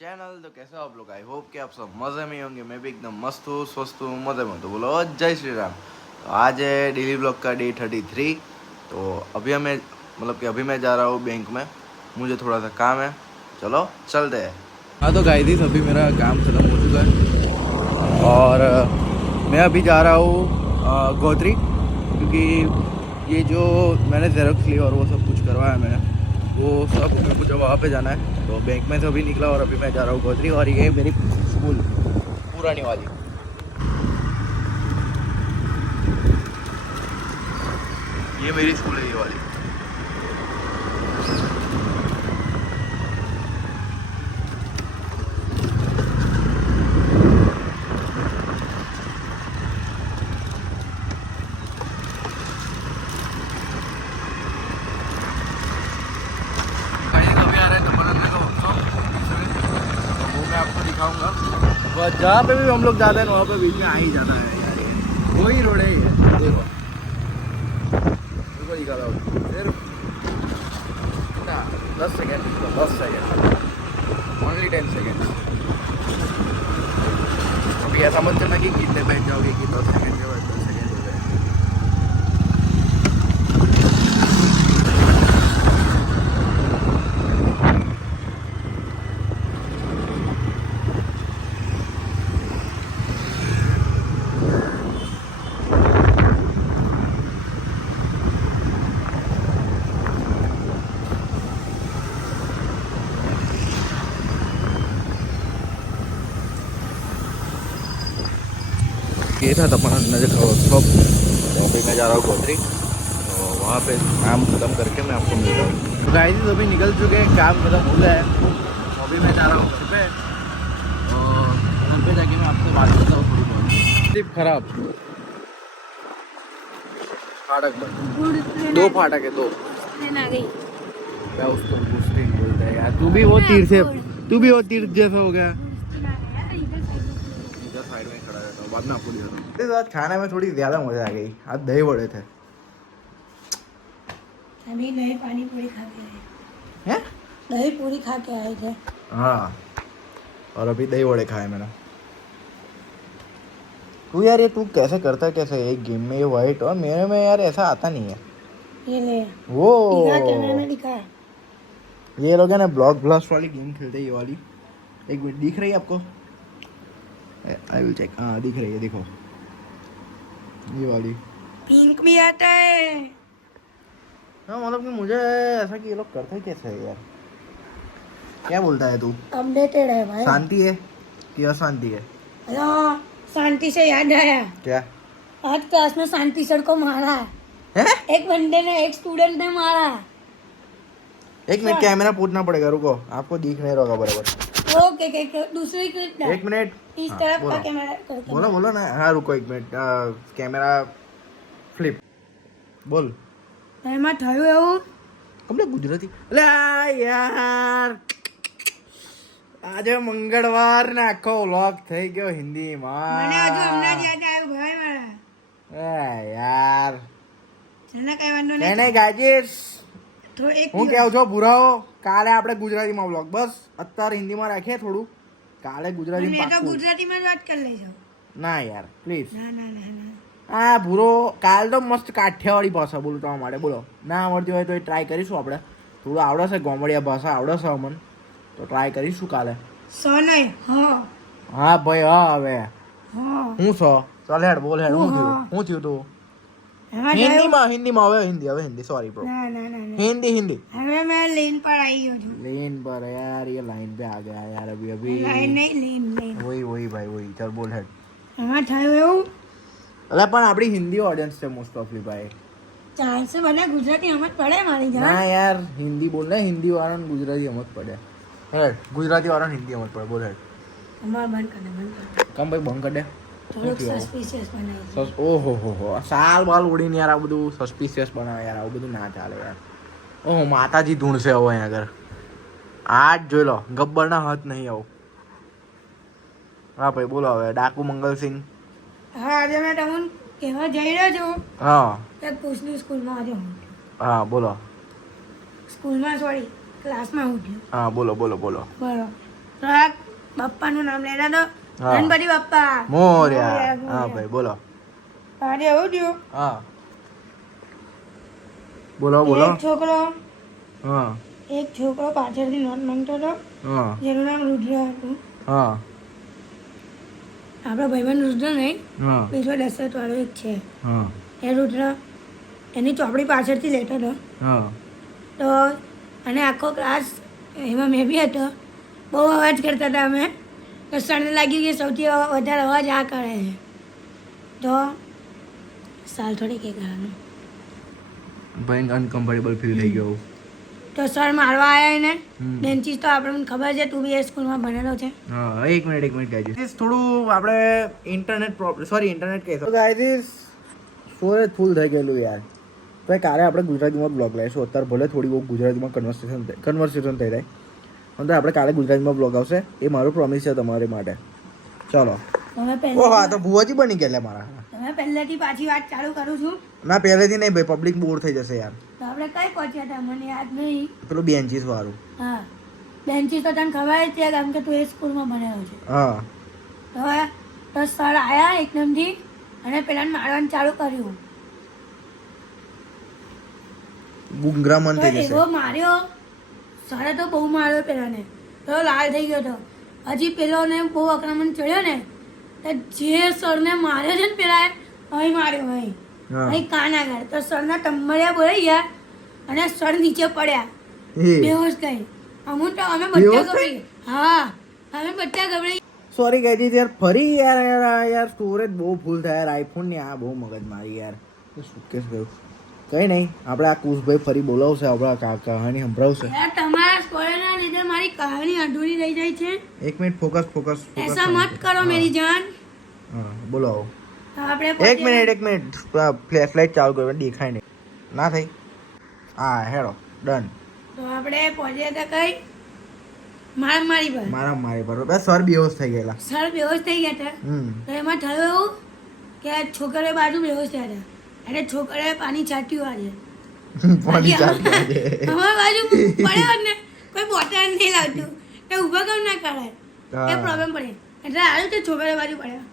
Channel. तो कैसे हो आप लोग? आई होप कि आप सब मज़े में होंगे। मैं भी एकदम मस्त हूँ, स्वस्थ हूँ, मज़े में हूँ। तो बोलो जय श्री राम। तो आज है डेली ब्लॉग का डे 33। तो अभी अभी मैं जा रहा हूँ बैंक में, मुझे थोड़ा सा काम है। चलो चलते हैं। हाँ तो गाइस, अभी मेरा काम ख़त्म हो चुका है और मैं अभी जा रहा हूँ गोत्री, क्योंकि ये जो मैंने जेरोक्स ली और वो सब कुछ करवाया मैंने, वो सब मेरे को जब वहाँ पे जाना है। तो बैंक में से अभी निकला और अभी मैं जा रहा हूँ गोत्री। और ये मेरी स्कूल पुरानी वाली, ये मेरी स्कूल है, ये वाली। अभी आ रहा है तो बदलने का तो वो मैं आपको दिखाऊंगा। बस जहाँ पे भी हम लोग जाते हैं वहाँ पे बीच में आ ही जाता है यार, ये वही रोड है ये। देखो देखो दिखा रहा हूँ, सिर्फ 10 सेकेंड, 10 सेकेंड, ओनली 10 सेकेंड। अभी ऐसा मत करना कि कितने बैठ जाओगे कि 10 सेकेंड के बाद 10 सेकेंड हो गए। ये था तपन नजर शॉप। तो अभी मैं जा रहा हूँ गोत्री, तो वहाँ पे काम ख़त्म करके मैं आपको मिलता हूँ। तो गाइस अभी निकल चुके हैं, काम ख़त्म हो गया है। तो अभी मैं जा रहा हूँ घर पे, और घर पे जाके मैं आपसे बात करता हूँ थोड़ी बहुत। सिर्फ खराब फाटक पर 2 फाटक है, 2 आ गई। क्या उसको ट्रेन बोलते हैं यार। तू भी वो तीर जैसा हो गया। इधर साइड में खड़ा रहता हूँ, बाद में आपको दिखाता हूँ। इस आज खाने में थोड़ी ज़्यादा मज़ा आ गई। आज दही बड़े थे। अभी दही पानी पूरी खा के आए हैं? दही पूरी खा के आए थे। हाँ, और अभी दही बड़े खाए मैंने। तू यार, ये तू कैसे करता है, कैसे एक गेम में ये वाइट और मेरे में यार ऐसा आता नहीं है। ये ले वो दिखा, कैमरा में दिखा। ये लोग है ना ब्लॉक ब्लास्ट वाली गेम खेलते हैं, ये वाली। एक मिनट, दिख रही है आपको? I will check. हाँ दिख रही है, देखो ये वाली। पिंक भी आता है। हाँ मतलब कि मुझे ऐसा कि ये लोग करते हैं कैसे है यार। क्या बोलता है तू? अपडेटेड है भाई। शांति है कि अशांति है? हेलो, शांति से याद आया, क्या आज क्लास में शांति सर को मारा है। है? एक बंदे ने, एक स्टूडेंट ने मारा है। एक मिनट, कैमरा पूछना पड़ेगा, रुको। आपको दिख नहीं रहा बराबर। ओके, दूसरी क्लिप एक मिनट। इस हाँ, तरफ बोलो का कैमरा करके बोलो बोलो ना। हाँ रुको एक मिनट, कैमरा फ्लिप बोल। એમાં થયું એવું કમલે ગુજરાતી અલે યાર, આજે મંગળવાર ને આખો વ્લોગ થઈ ગયો મને હજુ હિન્દીમાં. હમણાં જ યાદ આવ્યું ભાઈ મારા. યાર તને કઈ વાંધો કઈ નહીં. નહીં ગાજીસ, તો એક હું કેવું છો ભૂરાઓ, કાલે આપણે ગુજરાતીમાં વ્લોગ, બસ અત્યારે હિન્દીમાં રાખીએ થોડું, કાલે મેં ગુજરાતીમાં તો પાક્કું. ગુજરાતીમાં જ વાત કરી લઈશું. ના યાર પ્લીઝ. ના ના ના ના હા ભૂરો, કાલ તો મસ્ત કાઠિયાવાડી ભાષા બોલું તમારા માટે. બોલો, ના આવડતી હોય તો એ ટ્રાય કરીશું આપણે. થોડું આવડે છે, ગોમડિયા ભાષા આવડે છે અમને, તો ટ્રાય કરીશું કાલે. સો નહીં હા હા ભાઈ, હા હવે હા હું છો? ચાલ હેડ બોલ હેડ, હું શું થયું તું? એમાં થયું. હિન્દીમાં હવે હિન્દી સોરી બ્રો, ના ના ના ના हिंदी હવે મેં લેન પર આવી ગયો છું. लेन पर है यार, ये लाइन पे आ गया यार अभी अभी। લાઈન નહીં, લેન. वही भाई वही, चल बोल हेड। એમાં થયું એવું, અલા પણ આપણી હિન્દી ઓડિયન્સ છે મોસ્ટ ઓફલી ભાઈ. ચાન્સ બધા ગુજરાતી સમજ પડે મારી જાન. ના યાર હિન્દી બોલ ને, હિન્दी વાળાને ગુજરાતી સમજ પડે. હેડ ગુજરાતી વાળાને હિન્દી સમજ પડે, બોલ હેડ. અમાર બંધ કરી દે, બંધ કરી દે. કમ ભાઈ બંધ કરી દે. થોડુંક સસ્પિશિયસ બનાવી દે. ઓહો હો, સાલ બાલ ઉડીને યાર આ બધું સસ્પિશિયસ બનાવે યાર, આવું બધું ના ચાલે યાર. ઓહો માતાજી ધૂણશે હવે અહીંયા આગળ. આજ જોઈ લો, ગબ્બરના હાથ નહીં આવું. હા ભાઈ બોલો હવે, ડાકુ મંગલસિંહ. હા આજે મેં તમને કહેવા જઈ રહ્યો છું હા કે કુશની સ્કૂલમાં આજે હું હા બોલો. સ્કૂલમાં સોરી ક્લાસમાં હું થયું. હા બોલો બોલો બોલો. બરાબર. તો આ બાપ્પાનું નામ લેતા તો હા. ગણપતિ બાપ્પા મોર્યા. હા મોરયા. ભાઈ બોલો. આજે એવું થયું હા બોલો બોલો. એક છોકરો હા પાછળથી નોટ માંગતો હતો હા જેનું નામ રુદ્ર હતું. હા આપણો ભાઈબંધ રુદ્ર નહીં, હા બીજો 10 વાળો એક છે હા એ રુદ્ર એની ચોપડી પાછળથી લેતો હતો. હા તો અને આખો ક્લાસ એમાં મેં બી હતો, બહુ અવાજ કરતા હતા અમે. તો સરને લાગ્યું કે સૌથી વધારે અવાજ આ કરે છે, તો સાલ થોડી કે કરવાનું. ભાઈ અનકમ્ફર્ટેબલ ફીલ થઈ ગયો. તો સર મારવા આવ્યા એને. હમ. બેન્ચીસ તો આપણને ખબર છે, તું બી એ સ્કૂલમાં ભણેલો છે. હા એક મિનિટ ગાઈઝ થોડું આપણે ઇન્ટરનેટ પ્રોબ્લેમ ઇન્ટરનેટ કહેશો ગાઈઝ સ્ટોરેજ ફૂલ થઈ ગયેલું યાર. તો કાલે આપણે ગુજરાતીમાં બ્લોગ લાવીશું. અત્યારે ભલે થોડી બહુ ગુજરાતીમાં કન્વર્સેશન થઈ જાય, પણ આપણે કાલે ગુજરાતીમાં બ્લોગ આવશે, એ મારું પ્રોમિસ છે તમારી માટે. ચલો. ઓહ આ તો ભુવાજી બની ગયા મારા. તમે પહેલેથી પાછી વાત ચાલુ કરું છું. ના પહેલેથી નહીં ભાઈ, પબ્લિક બોર થઈ જશે યાર. તો આપણે કઈ પહોંચ્યા હતા મને યાદ નહીં. પેલું બેન્ચીસ વાળું. હા, બેન્ચીસ તો તને ખબર જ છે કારણ કે તું એ સ્કૂલમાં ભણેલો છે. હા તો તો સર આયા એકદમથી અને પેલાને મારવાનું ચાલુ કર્યું. ગુંગરા મન તો થઈ જશે. એવો માર્યો સરે, તો બહુ માર્યો પેલાને, તો લાલ થઈ ગયો હતો. હજી પેલોને બહુ આક્રમણ ચડ્યો ને, તો જે સરને માર્યો છે ને પેલા અહીં માર્યો અહીં હા અહીં કાન આગળ. તો સરના ટંબડિયા બોલાઈ ગયા અને સર નીચે પડ્યા એ બેહોશ થઈ. અમુક તો અમે બધા બેહોશ થઈ? ગભરાઈ. હા, અમે બધા ગભરાઈ. સોરી ગાઈઝ યાર ફરી યાર સ્ટોરેજ બહુ ફૂલ થાય યાર. આઈફોન ની આ બહુ મગજ મારી યાર. શું કેસ ગયું કઈ નહીં, આપણે આ કુશભાઈ ફરી બોલાવશે, આપણા કહાની સંભળાવશે. યાર તમારા સ્કોલરના લીધે મારી કહાની અધૂરી રહી જાય છે. એક મિનિટ ફોકસ ऐसा मत करो मेरी जान. હા બોલો. તો આપણે એક મિનિટ ફ્લેશલાઇટ ચાલુ કરો, દેખાય નહીં ના થઈ. હા હેડો ડન. તો આપણે પહોંચ્યા હતા કઈ મારી પર. મારી બરોબર સર બેહોશ થઈ ગયેલા. સર બેહોશ થઈ ગયા હતા. તો એમાં થયું એવું કે છોકરીઓ બાજુ બેહોશ થયા હતા એટલે છોકરીઓએ પાણી છાંટ્યું આજે. પાણી ચાલતું આજે. અમારી બાજુ પડ્યો ને કોઈ બોટલ નહીં લાવતું એ ઊભા કેમ ના કરાય, એ હા. પ્રોબ્લેમ પડે. એટલે આવ્યું તે છોકરીઓ બાજુ પડ્યા,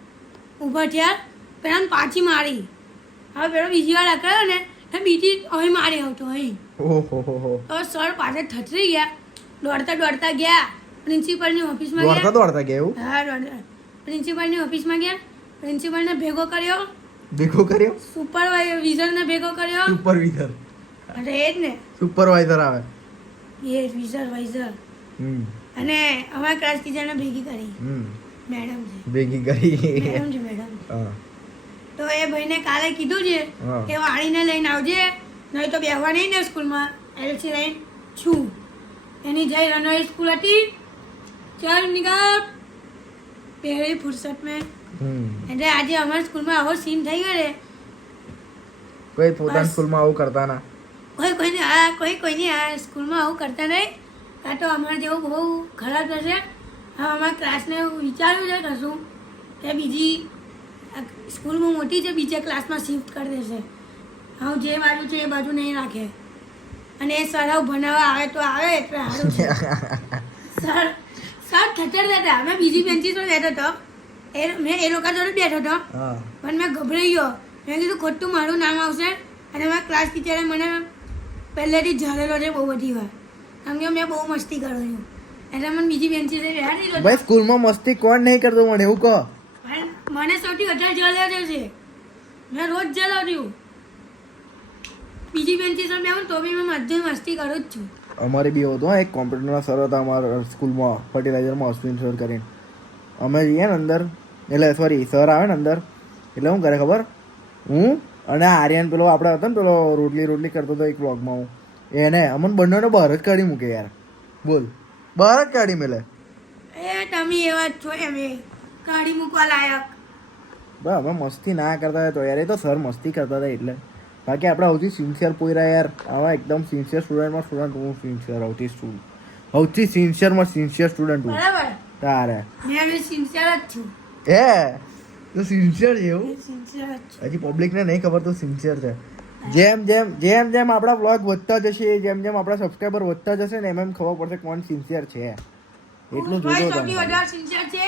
ઊભા થયા, પેલા પાછી મારી. હવે પેલો બીજી વાર અકળ્યો ને તો બીજી અહીં મારી આવતો અહીં. ઓહો તો સર પાછળ થથરી ગયા, દોડતા ગયા પ્રિન્સિપલની ઓફિસમાં ગયા. દોડતા ગયા એવું હા, દોડતા પ્રિન્સિપલની ઓફિસમાં ગયા. પ્રિન્સિપલને ભેગો કર્યો, ભેગો કર્યો. સુપરવાઇઝરને ભેગો કર્યો. સુપરવાઇઝર અરે એ જ ને, સુપરવાઇઝર આવે. એ વિઝર. હમ અને અમારા ક્લાસ ટીચરને ભેગી કરી. હમ મેડમ છે, ભેગી કરી. મેડમ. હા તો એ ભાઈને કાલે કીધું છે હા. કે વાળીને લઈને આવજે, નહીં તો બેહવા નહીં ને સ્કૂલમાં. એલસી લઈને છું. એની જય રનોઈ સ્કૂલ હતી, ચાલ નિકાલ પહેલી ફુરસત મેં. એટલે આજે અમારી સ્કૂલમાં આવો સીન થઈ ગયો ને, કોઈ પોતાની બસ. સ્કૂલમાં આવું કરતા ના. કોઈની આ સ્કૂલમાં આવું કરતા નહીં. કાં તો અમારે જેવું બહુ ખરાબ થશે. હા, અમારા ક્લાસને એવું વિચાર્યું છે કશું કે બીજી સ્કૂલમાં મોટી છે, બીજા ક્લાસમાં શિફ્ટ કરી દેશે. હા, જે બાજુ છે એ બાજુ નહીં રાખે. અને એ સર આવું ભણાવવા આવે તો આવે એટલે સારું છે. સર ખતરતા હતા. મેં બીજી બેન્ચીસ પર બેઠો હતો, મેં એ લોકો જોડે બેઠો હતો, હા પણ મેં ગભરાઈ ગયો. મેં કીધું ખોટું મારું નામ આવશે. અને મારા ક્લાસ ટીચરે મને પહેલેથી ઝાલેલો છે બહુ બધી વાર, કારણ કે મેં બહુ મસ્તી કરું છું. એટલે મને બીજી બેન્ચીસે બેહાડી દીધો. ભાઈ સ્કૂલમાં મસ્તી કોણ નહીં કરતો મને એવું કહો. પણ મને સૌથી વધારે જલાવ્યો છે. મેં રોજ જલાવ્યું. બીજી બેન્ચીસ પર બેહું તો બી મેં મધ્ય મસ્તી કરું જ છું. અમારે બી હતો એક કોમ્પ્યુટરના સર હતા અમારા સ્કૂલમાં, ફર્ટિલાઇઝરમાં અશ્વિન સર કરીને. અમે જઈએ ને અંદર, એટલે સોરી સર આવે ને અંદર એટલે શું કરે ખબર, હું અને આર્યન પેલો આપણે હતો ને પેલો રોટલી કરતો હતો એક બ્લોગમાં, હું એને અમને બંનેને બહાર જ કાઢી મૂકે યાર. બોલ બહાર જ કાઢી મેલે. એ તમે એવા જ છો એમ, એ કાઢી મૂકવા લાયક. બસ અમે મસ્તી ના કરતા હોય તો યાર, એ તો સર મસ્તી કરતા હતા એટલે. બાકી આપણે સૌથી સિન્સિયર પોયરા યાર, આવા એકદમ સિન્સિયર સ્ટુડન્ટ હું સિન્સિયર સૌથી સિન્સિયર સ્ટુડન્ટ હું બરાબર, તારે. મેં હવે સિન્સિયર જ છું. હે તું સિન્સિયર છે એવું? સિન્સિયર જ છું. હજી પબ્લિકને નહીં ખબર તું સિન્સિયર છે. જેમ આપણા વ્લોગ વધતા જશે, જેમ આપણા સબસ્ક્રાઈબર વધતા જશે ને એમ ખબર પડશે કોણ સિન્સિયર છે. એટલું ભાઈ જોજો સૌથી તમે વધારે સિન્સિયર છે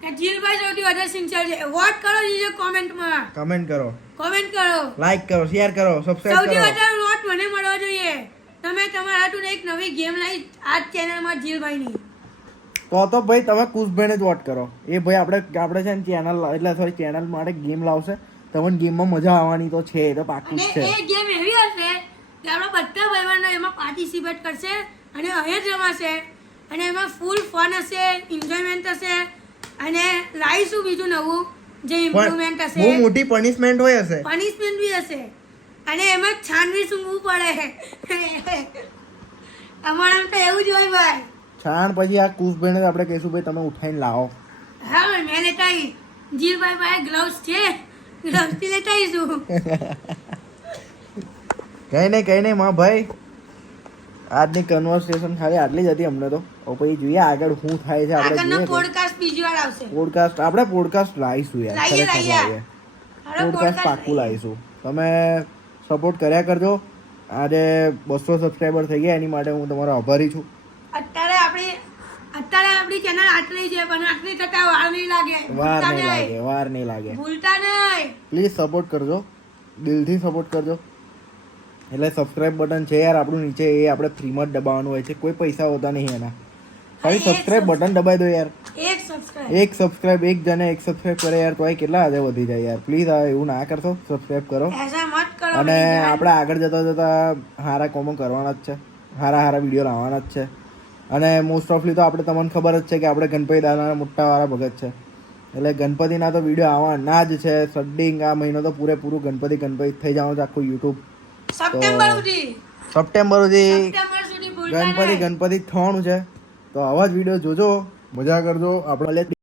કે જીલભાઈ સૌથી વધારે સિન્સિયર છે. વોટ કરો જીજો કોમેન્ટમાં. કમેન્ટ કરો, કોમેન્ટ કરો. લાઈક કરો, શેર કરો, સબસ્ક્રાઇબ સૌથી કરો. વધારે વોટ મને મળવા જોઈએ. તમે તમારા હાટું એક નવી ગેમ લાવી આ ચેનલમાં જીલભાઈની. તો ભાઈ તમે કુશભાઈને જ વોટ કરો. એ ભાઈ આપણે છે ને ચેનલ એટલે સોરી ચેનલ માટે ગેમ લાવશે. તમને ગેમમાં મજા આવવાની તો છે, એ તો પાક્કું અને જ છે. એ ગેમ એવી હશે કે આપણા બધા ભાઈબંધો એમાં પાર્ટિસિપેટ કરશે અને અહીં જ રમાશે અને એમાં ફૂલ ફન હશે, એન્જોયમેન્ટ હશે અને લાવીશું બીજું નવું જે ઇમ્પ્રુવમેન્ટ પણ બહુ હશે, મોટી પનિશમેન્ટ હોય હશે. પનિશમેન્ટ બી હશે અને એમાં છાનવી સૂંઘવું પડે. અમારામાં તો એવું જ હોય ભાઈ. છાણ પછી આ કુશભાઈને જ આપણે કહીશું ભાઈ તમે ઉઠાઈને લાવો. હા ભાઈ મેં લેતા આવી. જીલભાઈ પાસે ગ્લવ્સ છે, ગ્લવ્સથી લેતા આવીશું. કઈ નહીં માં ભાઈ, આજની કન્વર્સેશન ખાલી આટલી જ હતી અમને તો. હવે પછી જોઈએ આગળ શું થાય છે. આપણે આગળનો જોઈએ પોડકાસ્ટ બીજી વાર આવશે. આપણે પોડકાસ્ટ લાવીશું યાર. લાવીએ. ખરેખર પોડકાસ્ટ પાક્કું લાવીશું. તમે સપોર્ટ કર્યા કરજો. આજે 200 સબસ્ક્રાઈબર થઈ ગયા એની માટે હું તમારો આભારી છું. અત્યારે આપણી ચેનલ આટલી છે પણ આટલી થતા વાર નહીં લાગે. વાર નહીં લાગે. ભૂલતા નહીં. પ્લીઝ સપોર્ટ કરજો, દિલથી સપોર્ટ કરજો. એટલે સબસ્ક્રાઇબ બટન છે યાર આપણું નીચે, એ આપણે ફ્રીમાં જ દબાવવાનું હોય છે, કોઈ પૈસા હોતા નહીં એના. ખાલી સબસ્ક્રાઇબ બટન દબાવી દો યાર. એક સબસ્ક્રાઇબ એક જણે એક સબસ્ક્રાઇબ કરે યાર તો કેટલા આજે વધી જાય યાર. પ્લીઝ એવું ના કરશો, સબસ્ક્રાઇબ કરો. ऐसा मत करो. અને આપણે આગળ જતા સારા કોમો કરવાના જ છે, સારા વિડીયો લાવવાના જ છે. અને મોસ્ટ ઓફલી તો આપણે તમને ખબર જ છે કે આપણે ગણપતિ દાદાના મોટા વાળા ભગત છે. એટલે ગણપતિના તો વિડીયો આવવાના જ છે. સડિંગ આ મહિનો તો પૂરેપૂરું ગણપતિ થઈ જવાનું છે આખું યુટ્યુબ. સપ્ટેમ્બર સુધી ગણપતિ થવાનું છે. તો આવા જ વિડીયો જોજો, મજા કરજો. આપણે